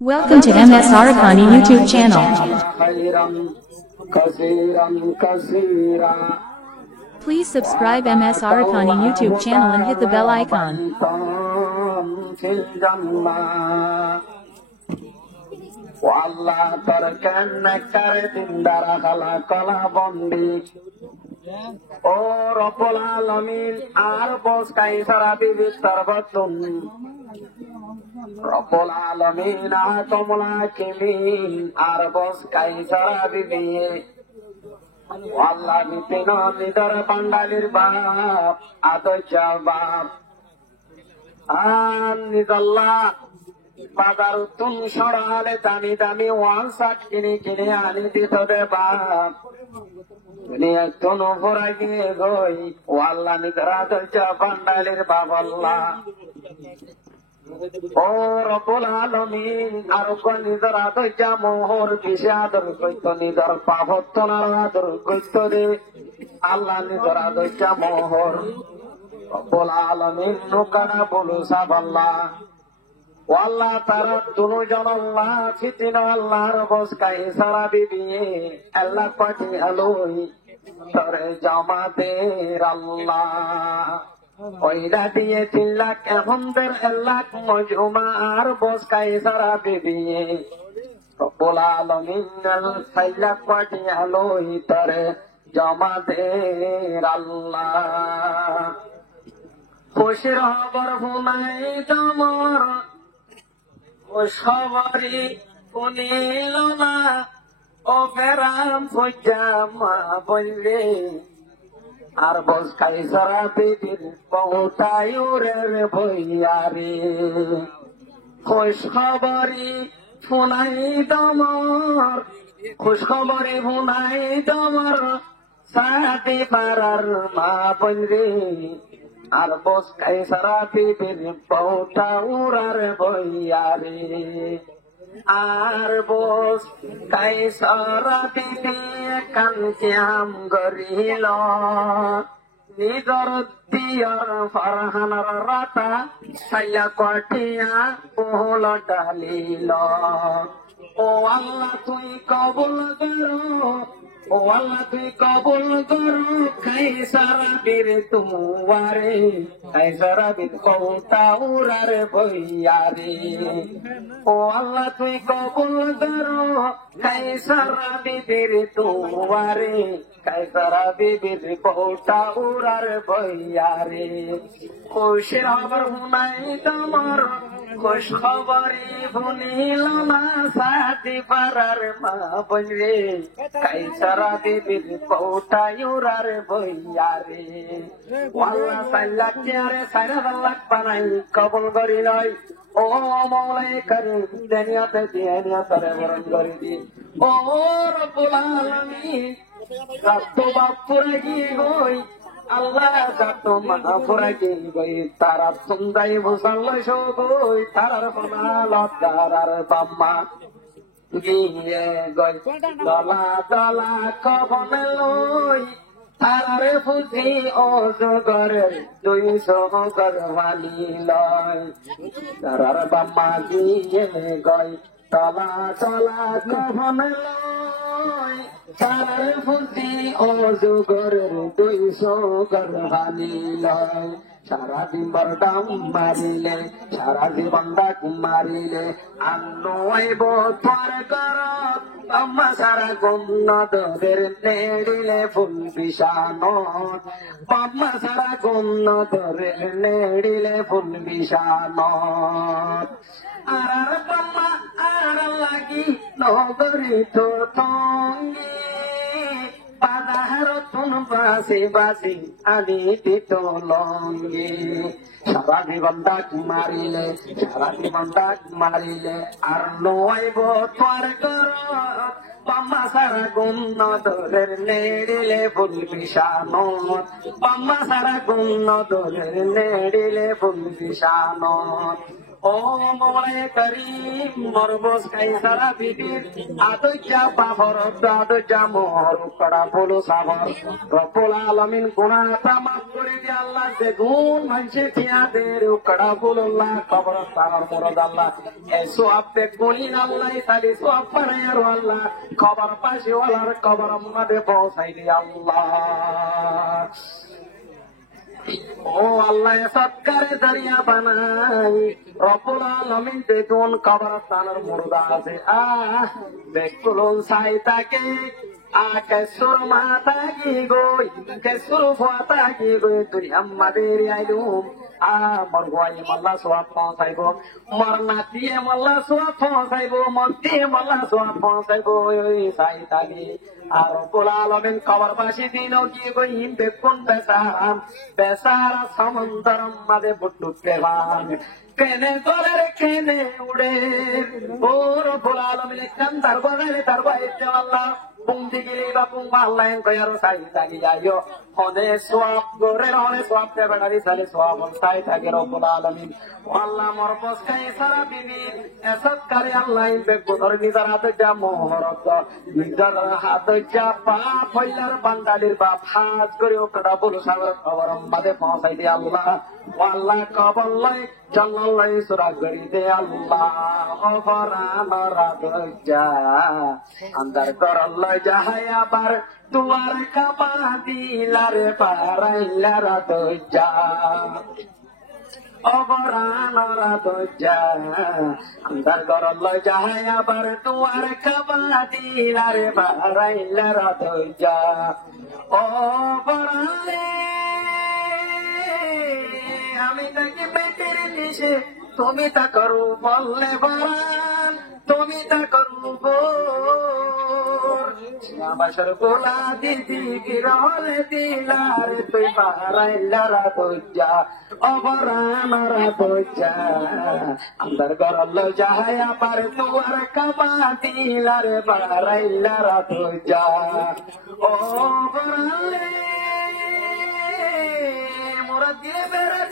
Welcome to MS Arakani YouTube channel. Please subscribe MS Arakani YouTube channel and hit the bell icon. O Rabbul Alamin, Arbos Kaisara Bibi Sarvatun Rabbul Alamin, Atomul Hakimin, Arbos Kaisara Bibi Wallah Nitino Nidar Pandalir Bab Adocha Bab Nidallah Badarutun Shorale Dami Dami Wansat Kini Kini Anidito de Bab Niatono Foragi Goi, Walla Nidrato Japandalir Baballa. O Rabbul Alamin, Arukon Nidrato Jamohor, Pishadur, Goito Nidar Pavotonadur, Goito de Allah Nidrato Jamohor, Rabbul Alamin, Nukana Bulusa Balla. Wallah tarat dunu janallah fitina Allah robos kaisara bibi Allah pati aloi tore jamate Allah oida diye tilak ehonder Allah mujuma arbos kaisara bibi Rabbul Alamin al failak pati aloi tore jamate Allah খুশির খবর শুনাই তোমার ও সবারই শুনিল না ও ফেরাম ফুজামা বললে আর বস কাইসারা পৃথিবীর বহুতায়ুরের ভইয়ারে খুশ খবরই শুনাই তোমার খুশ খবরই শুনাই তোমার সাথী পারার মা বললে আর বস কাইসারা পৃথিবীর বহুতা উড়ার বইয়ারে আর বস কাইসারা পৃথিবী কান্তিয়াম গরিল নিজর দিয়র ফরহানার রাতা সাইয়া কটিয়া বহুল ডালিল ও আল্লাহ তুই কবুল করো ও আল্লাহ তুই কবুল করো কাইসারা বীর তুয়ারে কাইসারা বীর কৌতা উড়ারে বইয়ারে ও আল্লাহ তুই কবুল করো কাইসারা বীর তুয়ারে কাইসারা বীর কৌতা উড়ারে বইয়ারে খুশির খবর শুনাই তোমার খুশ খবরই শুনিল না সাথী পারার মা বলবে কাইসারা বিবির কৌটায় উড়ার বইয়ারে ওয়াল্লাহ সাল্লাক আরে সারা লাখ বানাই কবুল করি লয় ও মওলাই করিম দুনিয়াতে দুনিয়াতে বরণ করে দি ও রব্বুল আলামিন রাত বাপুরে গই Allah jatuh mana puragi goi tarar sundai musalla shogoi tarar panalot tarar bamma giye goi dala dala kabaneloi tarare fuji ojogar dui sogar wali loy tarar bamma giye goi dala dala kabaneloi তারে ফুটি অজগরের দুই সোগর Hanil সারা জীবন দাম মারিলে সারা জীবন ডাক মারিলে আন্নব তোর কর আম্মা সারা গন্নদের নেড়িলে ফুল বিষানো আম্মা সারা গন্নদের নেড়িলে ফুল বিষানো আর বাম্মা আর লাগি নগরী তো তঙ্গি পাদাহারতুন বাসি বাসি আনি দিত লঙ্গি সারা জীবন ডাক মারিলে সারা জীবন ডাক মারিলে আর নইব তোর কর বাম্মা সারা গুণ দরের নেড়িলে ফুল বিষানো বাম্মা সারা গুণ দরের নেড়িলে ফুল বিষানো ও ও মোরে করিম মরবস খাই সারা বিবির আদজা বাবর আদজা মোহর কড়া বলো সাবর রব্বুল আলামিন গুনাহটা মাফ করে দি আল্লাহ যে গুণ মানুষে ঠিয়াদের কড়া বলল্লাহ কবরস্থানের মুরাদ আল্লাহ এ সওয়াব তে গুলিন আল্লাহ তালি সওয়াব পারে আর আল্লাহ কবর পাশে ওয়ালার কবর মধ্যে পৌঁছাই দি আল্লাহ ও আল্লাহ সৎকারে দরিয়া বানাই রব্বুল আলামিন দেখুন কবরস্থানের মুর্দা আছে দেখুন সাইতাকে কেসুর মাথা কি গই কেসুর ফাতা কি গই তুই আমাদের আইলুম মরগাই মাল্লা সোয়াব পৌঁছাইব মরনা দিয়ে মাল্লা সোয়াব পৌঁছাইব মর দিয়ে মাল্লা সোয়াব পৌঁছাইব ওই সাইতাকে আর রব্বুল আলামিন কবরবাসী দিন কি গই দেখুন বেসারা সমুদ্রম মাঝে বুটুতে বান কেনে করে কেনে উড়ে ও রব্বুল আলামিন কান্দার বগালে তার বাইতে আল্লাহ বুমদি গিলি বা বুমবা আল্লাহ কয়ার সাই থাকি যাইও হনে সোয়াব করে হনে সোয়াব তে বেড়ারি সালে সোয়াব সাই থাকে রব্বুল আলামিন আল্লাহ মরবস খাই সারা বিবি এসত করে আল্লাহ বেকো ধরে নিজার হাতে যা মোহরত নিজার হাতে যা পাপ হইলার বান্দালির বাপ হাজ করে ওটা বলো সাগর খবর মাঝে পৌঁছাই দিয়ে আল্লাহ আল্লাহ কবর লাই জান্নাল্লাই সুরা করি দে আল্লাহ ফরানা রাদজা আন্দার কর আল্লাহ যাহাই আবার দুয়ার কাবা দিলারে পারাইলা রাদজা অবরানরা দজ্জা আন্দার গরল্লাই যাহাই আবার দুয়ার কাবা দিলারে পারাইলা রাদজা অবরালে আমি তাকে পেটের নিশে তুমি তা করু বললে বরান তুমি তা করু বাসর গোলা দিদি গিরহলে দিলার তুই বারাইলারা দজ্জা অবরানরা দজ্জা আন্দার গরল যাহাই আবার দুয়ার কাবা দিলারে বারাইলারা দজ্জা ও বরালে মোরা দিয়ে বেড়ে